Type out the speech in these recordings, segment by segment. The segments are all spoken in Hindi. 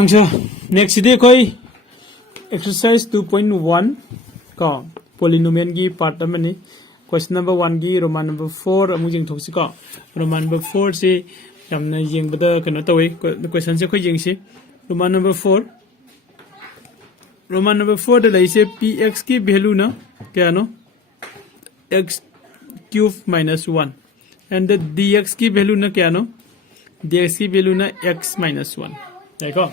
Angsa next day koi exercise 2.1 ko polynomial gi part amani question number 1 gi roman number 4 amu jing thoksi ko roman number 4 se yamna jing bada kano tawi question se koi jing si roman number 4 da lai se px ki value na kya no x cube minus 1 and the dx ki value na kya no dx ki value na x minus 1 देखो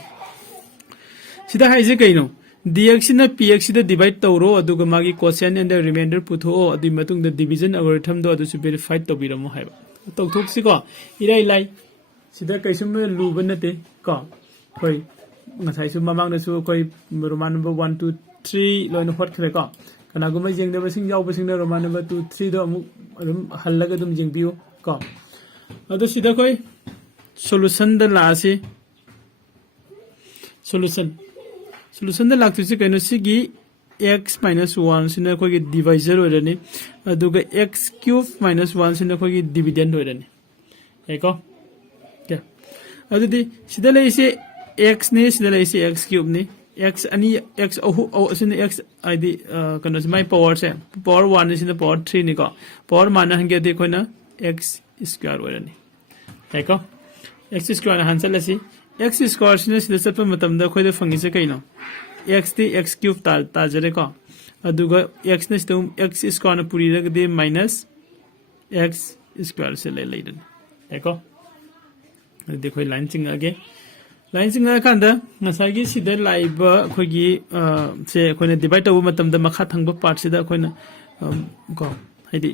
सिदा हाइजे कइनो dx ना px सिदा डिवाइड तौरो अदुगा मागी क्वेश्चन एंड द रिमाइंडर पुथो अदि मतुंग द डिवीजन एल्गोरिथम दो अदुसु वेरीफाइड तौबिरमो हाइबा तौथोक्सि को इराइ लाई सिदा कैसुम लुब नते को कोइ ngसाइसु ममांग दसु कोइ रोमान नंबर 1 2 3 लोइन हट खरे को कनागुमै जेंग द बसिंग याव बसिंग द रोमान नंबर 2 3 दो अमु हल्लगा दुम जेंग बियो को अदु सिदा कोइ सॉल्यूशन द लासे solution da laktu se kaino sigi x minus 1 sina ko gi divisor orani aduga x cube minus 1 sina ko gi dividend orani eko kya adudi sida lai se x ne sida lai se x cube ne x ani x sina x id kano se my power se power 1 sina power 3 ni ko power mana hange de koina x square orani eko x square hansel asi x square सिने सिदा चप मतम द खोय द फंगी से कइनो x ती x cube ता जरे को अदुगा x ने सिदम x स्क्वायर न पुरी रग दे माइनस x स्क्वायर से ले लेदन एको देखो लाइन सिंग आगे लाइन सिंग खान द नसागी सिदा लाइब खोगी से खोने डिवाइड तब मतम द मखा थंग पार्ट सिदा खोना को हाइदी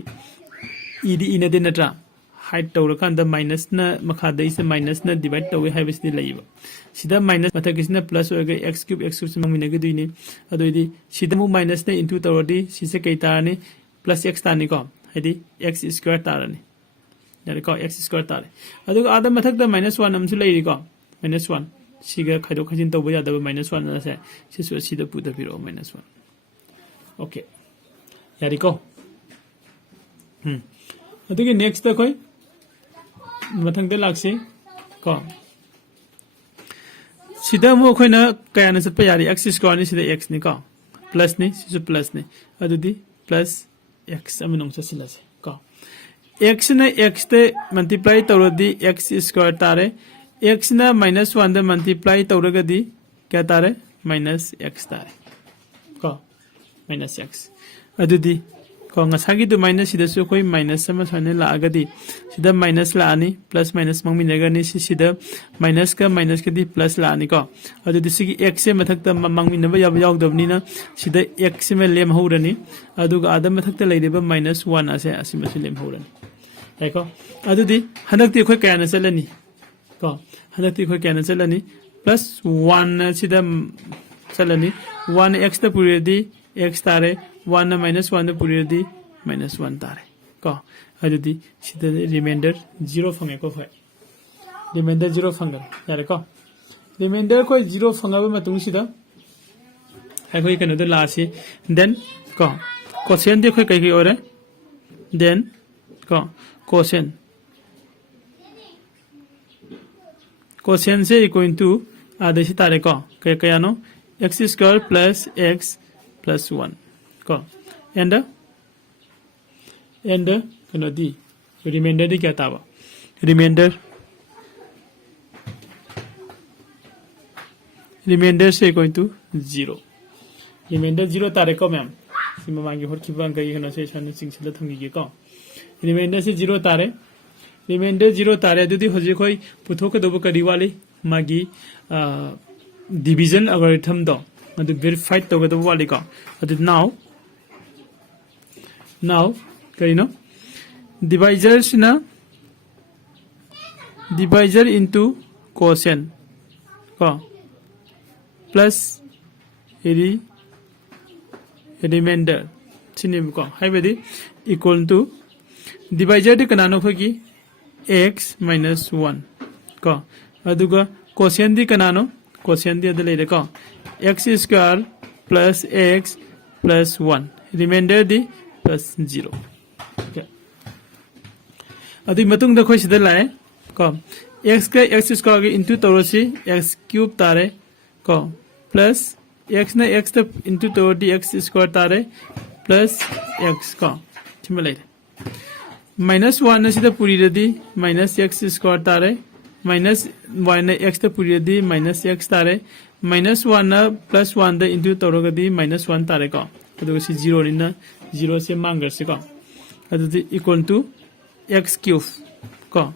इदी इने दे नत्रा हाइट तौरकान द माइनस न मखा दे से माइनस न डिवाइड तवे हाइबसनि लैब सिदा माइनस मथकिसना प्लस होगा x क्यूब मंगमिना गदुइने अदोइदि सिदा मु माइनस ने इनटू तौरदि सिसे कै तारने प्लस x तारने को हाइदि x स्क्वायर तारने यानी को x स्क्वायर तारे अदुगा आदा मथक द माइनस 1 अमसु लैरि को माइनस 1 सिगा खैदो खजिन तौबो यादब माइनस 1 ना से सिसु सिदा पुदा बिरो माइनस 1 ओके यारि को अदुगे नेक्स्ट द कोइ मथंग दे लाक्से को सिदा मो खोइना कयाना सप यारी x स्क्वायर नि सिदा x नि को प्लस नि सिसु प्लस नि अदुदि प्लस x अमनों ससिलासे को x ना x ते मल्टीप्लाई तौरदि x स्क्वायर तारे x ना -1 द मल्टीप्लाई तौरगदि क्या तारे -x तारे को -x अदुदि को ngसागी दु माइनस सिदा सु कोइ माइनस सम सने लागदि सिदा माइनस लानी प्लस माइनस मंगमिनगनि सिदा माइनस का दि प्लस लानी को अदुदि सिगी x से मथक त मंगमिनबा याब यावदबनि ना सिदा x में लेम हौरनि अदुगा आदा मथक त लैदेबा -1 असे असिम से लेम हौरनि हैको अदुदि हनकति खोइ कायना चलनि को हनकति खोइ कायना चलनि +1 सिदा चलनि 1 x त पुरेदि x तारे 1 ना -1 द पुरेदि -1 तारे को अदुदि सिदा रिमाइंडर 0 फंगे को फाय रिमाइंडर 0 फंगा यारे को रिमाइंडर को 0 फंगाबा मतुंग सिदा है कोइ कनो द लासी देन को क्वेश्चन दे खोइ कई ओरे देन को क्वेश्चन से इक्वल टू आधे से तारे को कया नो x square plus x plus 1 को एंड कनो दी रिमाइंडर दी क्या तावा रिमाइंडर से इक्वल टू 0 रिमाइंडर 0 तारे को मैम सिमा मांगी होर खिबां गई हनो से सान सिंगसिला थंगी को रिमाइंडर से 0 तारे रिमाइंडर 0 तारे दुदी होजे कोई पुथो के दोबो करी वाली मागी डिवीजन एल्गोरिथम दो अदु वेरीफाइड तो गदो वाली को अदु नाउ करिनो डिवाइजर इनटू क्वोशिएंट को प्लस रिमाइंडर सिनिम को हाइबेदि इक्वल टू डिवाइजर दि कनानो खोगी x minus 1 को अदुगा क्वोशिएंट दि कनानो क्वोशिएंट दि अदले रे को x square plus x plus 1 remainder दि प्लस 0 ओके अदि मतुंग द खोइ सिदा लाए को x का x स्क्वायर के इनटू तौरसी x क्यूब तारे को प्लस x ना x ता into तोड़ दी x स्क्वायर तारे प्लस x को चिमले माइनस 1 ना सीधा पूरी रदी माइनस x स्क्वायर तारे माइनस y ना x ता पूरी रदी माइनस x तारे माइनस 1 ना प्लस 1 दा into तोड़ गदी माइनस 1 तारे को तो सी 0 निना 0 से मांगर से को तो इक्वल टू x क्यूब को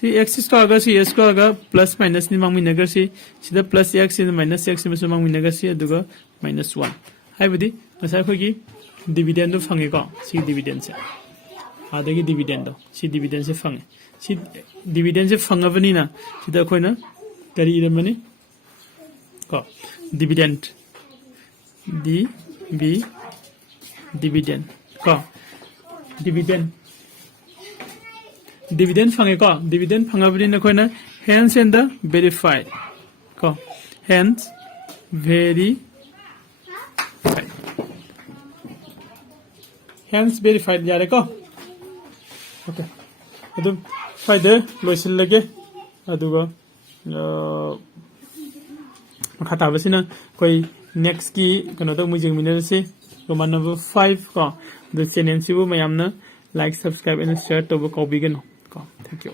सी x स्क्वायर का सी s स्क्वायर का प्लस माइनस नि मांग मिनगर सी सीधा प्लस x इन माइनस x में से मांग मिनगर सी अदुगा माइनस 1 हाय बदी मसा खोगी डिविडेंड दो फंगे को सी डिविडेंड से आदेगी डिविडेंड दो सी डिविडेंड से फंगे सी डिविडेंड से फंगबनी ना सीधा खोइना करी इरमनी को डिविडेंड डी बी डिविडेंड को dividend dividend fange ko dividend phangabri na koina hence and the verified ko hence verified yare ko okay adu faide loisil lage aduga khata basina koi next ki kano to mujing minal se roman number 5 ko the channel sibu mayamna like subscribe and share to ko bigano. Thank you.